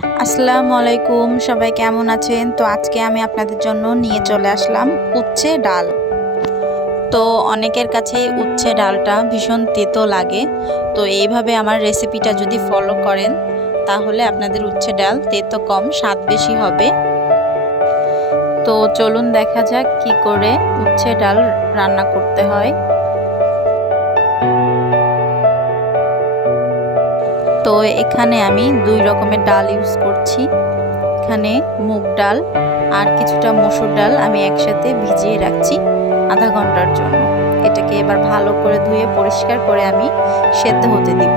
আসসালামু আলাইকুম, সবাই কেমন আছেন? তো আজকে আমি আপনাদের জন্য নিয়ে চলে আসলাম উচ্ছে ডাল। তো অনেকের কাছে উচ্ছে ডালটা ভীষণ তেতো লাগে। তো এইভাবে আমার রেসিপিটা যদি ফলো করেন তাহলে আপনাদের উচ্ছে ডাল তেতো কম, স্বাদ বেশি হবে। তো চলুন দেখা যাক কি করে উচ্ছে ডাল রান্না করতে হয়। তো এখানে আমি 2 রকমের ডাল ইউজ করছি। এখানে মুগ ডাল আর কিছুটা মসুর ডাল আমি একসাথে ভিজিয়ে রাখছি আধা ঘন্টার জন্য। এটাকে এবার ভালো করে ধুয়ে পরিষ্কার করে আমি সেদ্ধ হতে দিব।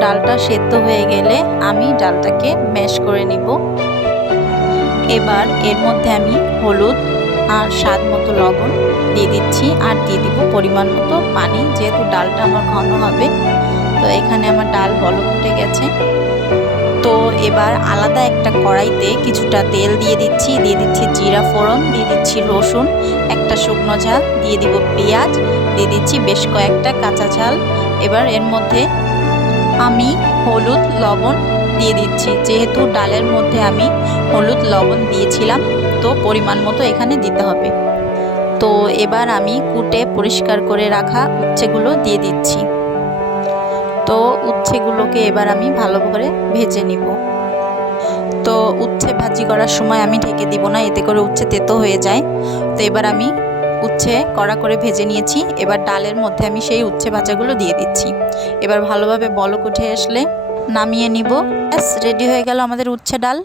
ডালটা সেদ্ধ হয়ে গেলে আমি ডালটাকে ম্যাশ করে নিব। এবার এর মধ্যে আমি হলুদ আর স্বাদ মতো লবণ দিয়ে দিচ্ছি আর দিয়ে দিব পরিমাণ মতো পানি, যেহেতু ডালটা আমার ঘন হবে। তো এখানে আমার ডাল বলক উঠে গেছে। তো এবার আলাদা একটা কড়াইতে কিছুটা তেল দিয়ে দিচ্ছি জিরা ফোড়ন, দিয়ে দিচ্ছি রসুন, একটা শুকনো ঝাল, দিয়ে দিব পেঁয়াজ, দিয়ে দিচ্ছি বেশ কয়েকটা কাঁচা ঝাল। এবার এর মধ্যে আমি হলুদ লবণ দিয়ে দিচ্ছি, যেহেতু ডালের মধ্যে আমি হলুদ লবণ দিয়েছিলাম তো পরিমাণ মতো এখানে দিতে হবে। তো এবার আমি কুটে পরিষ্কার করে রাখা উচ্ছেগুলো দিয়ে দিচ্ছি। তো উচ্ছেগুলোকে এবার আমি ভালো করে ভেজে নিব। তো উচ্ছে ভাজি করার সময় আমি ঢেকে দিব না, এতে করে উচ্ছে তেতো হয়ে যায়। তো এবার আমি উচ্ছে কড়া করে ভেজে নিয়েছি। এবার ডালের মধ্যে আমি সেই উচ্ছে ভাজাগুলো দিয়ে দিচ্ছি। এবার ভালোভাবে বলক উঠে আসলে নামিয়ে নিব। ব্যাস রেডি হয়ে গেল আমাদের উচ্ছে ডাল।